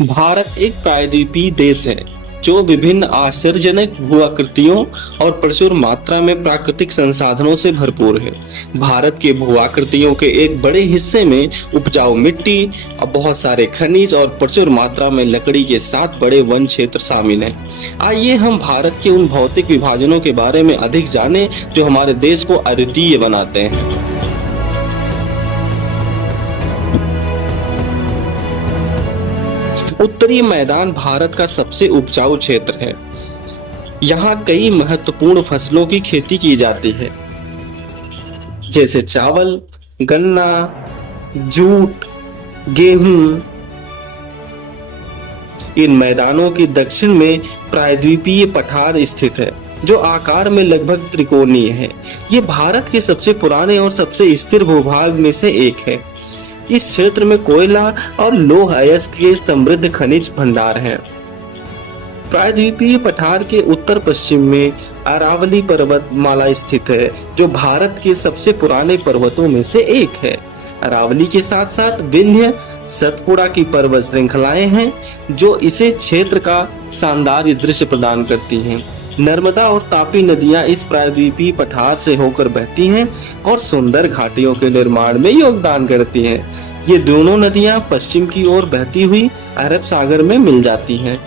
भारत एक प्रायद्वीपीय देश है जो विभिन्न आश्चर्यजनक भूआकृतियों और प्रचुर मात्रा में प्राकृतिक संसाधनों से भरपूर है। भारत के भूआकृतियों के एक बड़े हिस्से में उपजाऊ मिट्टी, बहुत सारे खनिज और प्रचुर मात्रा में लकड़ी के 7 बड़े वन क्षेत्र शामिल हैं। आइए हम भारत के उन भौतिक विभाजनों के बारे में अधिक जानें जो हमारे देश को अद्वितीय बनाते हैं। उत्तरी मैदान भारत का सबसे उपजाऊ क्षेत्र है। यहाँ कई महत्वपूर्ण फसलों की खेती की जाती है, जैसे चावल, गन्ना, जूट, गेहूं। इन मैदानों के दक्षिण में प्रायद्वीपीय पठार स्थित है, जो आकार में लगभग त्रिकोणीय है। ये भारत के सबसे पुराने और सबसे स्थिर भूभाग में से एक है। इस क्षेत्र में कोयला और लौह अयस्क के समृद्ध खनिज भंडार हैं। प्रायद्वीपीय पठार के उत्तर पश्चिम में अरावली पर्वतमाला स्थित है, जो भारत के सबसे पुराने पर्वतों में से एक है। अरावली के साथ साथ विंध्य, सतपुड़ा की पर्वत श्रृंखलाएं हैं, जो इसे क्षेत्र का शानदार दृश्य प्रदान करती हैं। नर्मदा और तापी नदियां इस प्रायद्वीपीय पठार से होकर बहती हैं और सुंदर घाटियों के निर्माण में योगदान करती हैं। ये दोनों नदियां पश्चिम की ओर बहती हुई अरब सागर में मिल जाती हैं।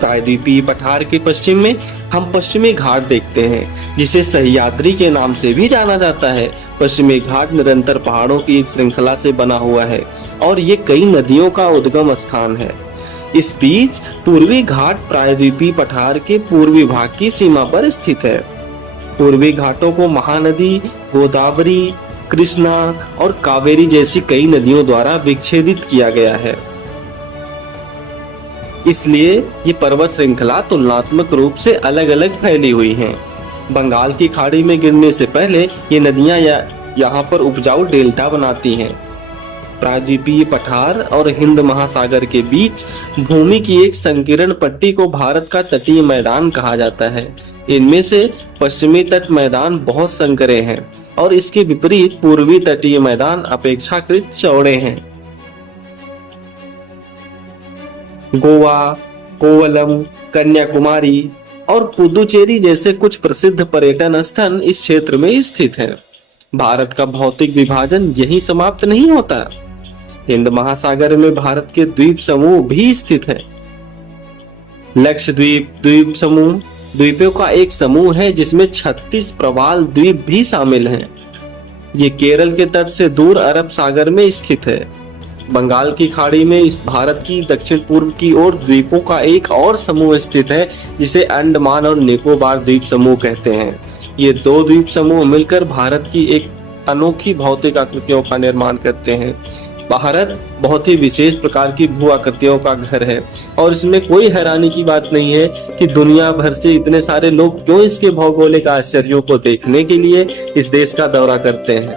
प्रायद्वीपीय पठार के पश्चिम में हम पश्चिमी घाट देखते हैं, जिसे सह्याद्री के नाम से भी जाना जाता है। पश्चिमी घाट निरंतर पहाड़ों की एक श्रृंखला से बना हुआ है और ये कई नदियों का उद्गम स्थान है। इस बीच पूर्वी घाट प्रायद्वीपीय पठार के पूर्वी भाग की सीमा पर स्थित है। पूर्वी घाटों को महानदी, गोदावरी, कृष्णा और कावेरी जैसी कई नदियों द्वारा विच्छेदित किया गया है। इसलिए ये पर्वत श्रृंखला तुलनात्मक रूप से अलग अलग फैली हुई हैं। बंगाल की खाड़ी में गिरने से पहले ये नदियां यहाँ पर उपजाऊ डेल्टा बनाती हैं। प्रायद्वीपीय पठार और हिंद महासागर के बीच भूमि की एक संकीर्ण पट्टी को भारत का तटीय मैदान कहा जाता है। इनमें से पश्चिमी तट मैदान बहुत संकरे हैं और इसके विपरीत पूर्वी तटीय मैदान अपेक्षाकृत चौड़े हैं। गोवा, कोवलम, कन्याकुमारी और पुदुचेरी जैसे कुछ प्रसिद्ध पर्यटन स्थल इस क्षेत्र में स्थित हैं। भारत का भौतिक विभाजन यहीं समाप्त नहीं होता। हिंद महासागर में भारत के द्वीप समूह भी स्थित हैं। लक्षद्वीप द्वीप समूह द्वीपों का एक समूह है, जिसमें 36 प्रवाल द्वीप भी शामिल हैं। ये केरल के तट से दूर अरब सागर में स्थित है। बंगाल की खाड़ी में इस भारत की दक्षिण पूर्व की ओर द्वीपों का एक और समूह स्थित है, जिसे अंडमान और निकोबार द्वीप समूह कहते हैं। ये 2 द्वीप समूह मिलकर भारत की एक अनोखी भौतिक आकृतियों का निर्माण करते हैं। भारत बहुत ही विशेष प्रकार की भू आकृतियों का घर है और इसमें कोई हैरानी की बात नहीं है कि दुनिया भर से इतने सारे लोग क्यों इसके भौगोलिक आश्चर्यों को देखने के लिए इस देश का दौरा करते हैं।